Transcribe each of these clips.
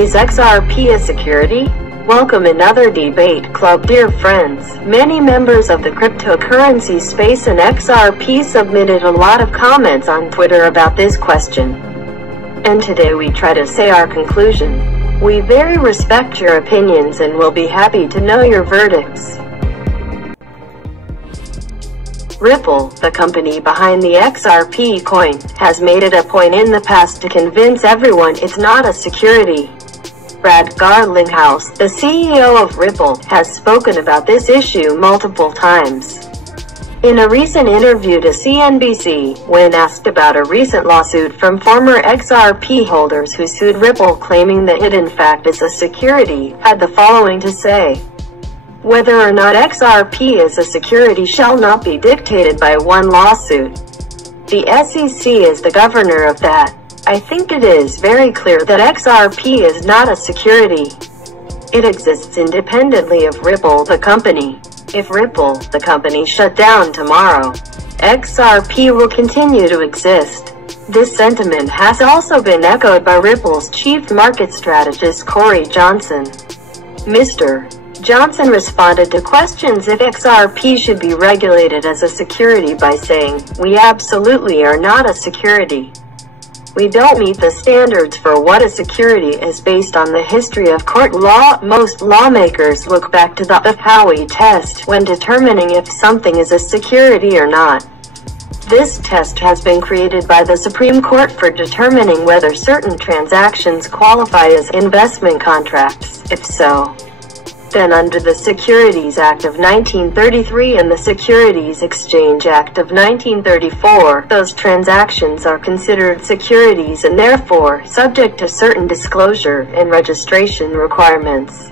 Is XRP a security? Welcome another debate club, dear friends. Many members of the cryptocurrency space and XRP submitted a lot of comments on Twitter about this question. And today we try to say our conclusion. We very respect your opinions and will be happy to know your verdicts. Ripple, the company behind the XRP coin, has made it a point in the past to convince everyone it's not a security. Brad Garlinghouse, the CEO of Ripple, has spoken about this issue multiple times. In a recent interview to CNBC, when asked about a recent lawsuit from former XRP holders who sued Ripple claiming that it in fact is a security, had the following to say: "Whether or not XRP is a security shall not be dictated by one lawsuit. The SEC is the governor of that. I think it is very clear that XRP is not a security. It exists independently of Ripple, the company. If Ripple, the company, shut down tomorrow, XRP will continue to exist." This sentiment has also been echoed by Ripple's chief market strategist Corey Johnson. Mr. Johnson responded to questions if XRP should be regulated as a security by saying, "We absolutely are not a security. We don't meet the standards for what a security is based on the history of court law. Most lawmakers look back to the Howey test when determining if something is a security or not. This test has been created by the Supreme Court for determining whether certain transactions qualify as investment contracts. If so, then under the Securities Act of 1933 and the Securities Exchange Act of 1934, those transactions are considered securities and therefore subject to certain disclosure and registration requirements."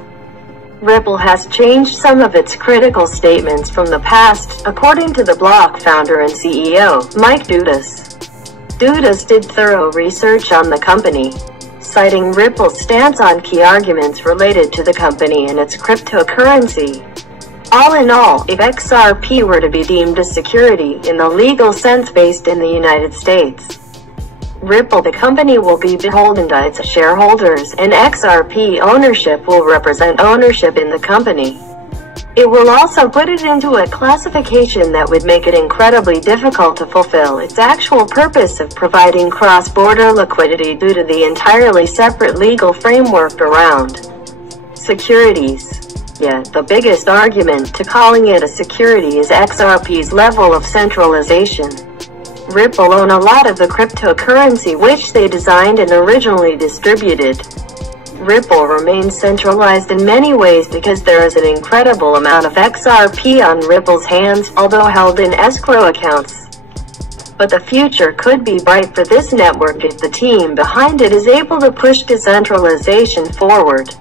Ripple has changed some of its critical statements from the past, according to the Block founder and CEO, Mike Dudas. Dudas did thorough research on the company, citing Ripple's stance on key arguments related to the company and its cryptocurrency. All in all, if XRP were to be deemed a security in the legal sense based in the United States, Ripple, the company, will be beholden to its shareholders, and XRP ownership will represent ownership in the company. It will also put it into a classification that would make it incredibly difficult to fulfill its actual purpose of providing cross-border liquidity due to the entirely separate legal framework around securities. Yet, the biggest argument to calling it a security is XRP's level of centralization. Ripple own a lot of the cryptocurrency which they designed and originally distributed. Ripple remains centralized in many ways because there is an incredible amount of XRP on Ripple's hands, although held in escrow accounts. But the future could be bright for this network if the team behind it is able to push decentralization forward.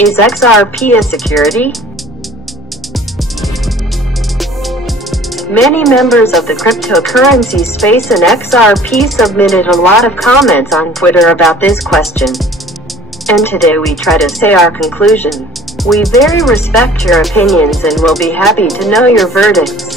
Is XRP a security? Many members of the cryptocurrency space and XRP submitted a lot of comments on Twitter about this question. And today we try to say our conclusion. We very respect your opinions and will be happy to know your verdicts.